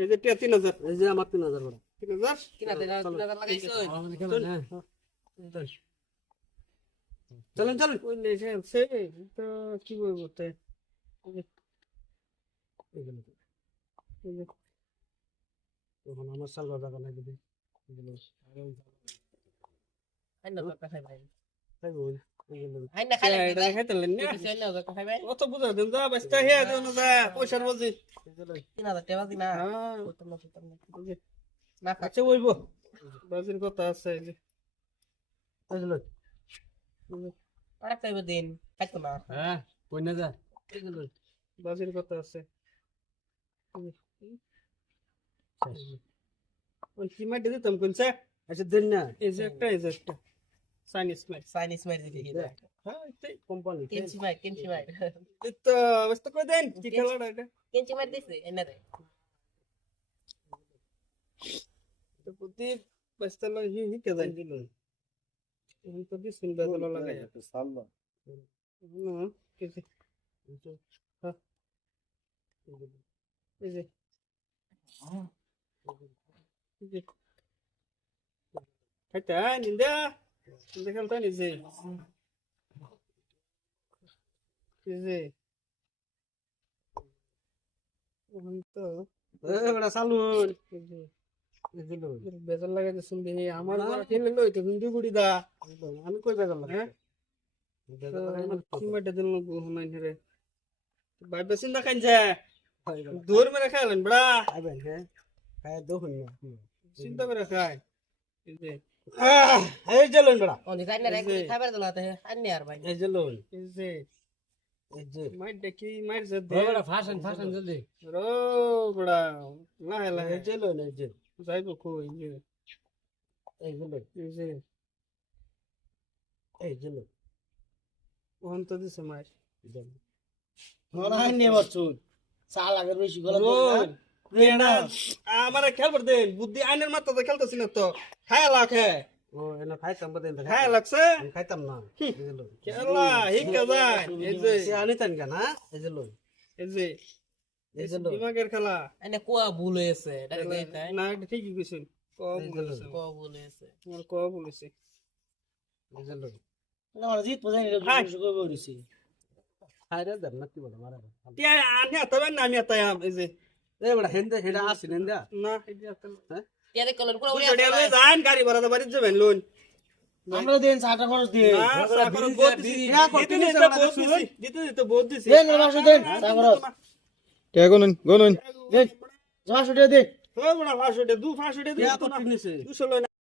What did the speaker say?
এই যে তিন হাজার। এই যে আমার তিন হাজার করে। তিন হাজার? তিন হাজার লাগাইছো? চলেন। চলেন। ওই লেখে আছে তো কি বলব তে। তখন আমার নাই না খাই ভাই। তাই না খাই কথা আছে দিন খাইতো না। হ্যাঁ না যা। বাজির কথা আছে। ওই কি মাটি দিতাম কোনছে আচ্ছা দেন না। এই যে একটা এই যে একটা। চাইনিজ মাছ চাইনিজ মার দিবি হ্যাঁ এটাই কোম্পানি কেঞ্চি মার কেঞ্চি মার এই তো অবস্থা কই দেন কি খেলাটা এটা কেঞ্চি মার দিছে এনে দে তো প্রতি বাস্তা লই হি হি কে দেন দিল এখন তো দিস শুন বেদলা লাগাই সালবা না কিছু এই যে এই যে খাইতা নিন্দা নিন্দা খেলতা নিজে বেজার আমার হিন্দু গুড়ি দা। আমি কই বেজাল লাগে হ্যাঁ? সিমেন্ট দিন নাই রে। ভাই বেশি না খাইন যা। দূর মেরে খাইলেন বড়া। আইবেন হ্যাঁ। খায় দেখুন চিন্তা করে খাই এই যে এই চলুন বড়া অন দিন না রে খাবার দিলা তে আইন আর ভাই এই চলুন এই যে এই যে মাইর দেখি মাইর যে দে বড়া ফাশন ফাশন জলদি রো বড়া লাহে লাহে এই চলুন এই যে যাইব কই এই যে এই চলুন এই যে এই চলুন ওহন তো দিছে মাইর মরাই নে বসুন সাল আগে বেশি গলা রোল আমার খেলবার দেন বুদ্ধি আইনের মাথাতে খেলতেছি না তো খায় লাখে ও এনা খাইতাম বদেন খায় লাগছে আমি খাইতাম না খেলা হিকা যায় এই যে সে আনিতেন কেন এই যে লই এই যে এই যে দিমাগের খেলা আইন কোয়া ভুল হয়েছে না ঠিকই কইছেন কোয়া ভুল হয়েছে আমার ক বলেছে এই যে লই আমার জিত বোঝাই রে হাই। বসে কই বলিছি খাইরে না কি বলে মারা তিয়া আনে না আমি তাইম এই যে এই বড় হেন্দে হেডা আসি নেন্দা না এই যে আতল টিয়া দে কলন কোলা উড়ে লই যান গাড়ি ভাড়া তো বাড়ি যাবেন লোন আমরা দেন চাটা খরচ দিয়ে না সাকর বহুত দিছি দিতে দিতে বহুত দিছি দিতে দিতে বহুত দিছি দেন না দেন চা খরচ কে গুনুন গুনুন দেন যা শুটে দে ও বড় ফাঁসুটে দু ফাঁসুটে দিছি তো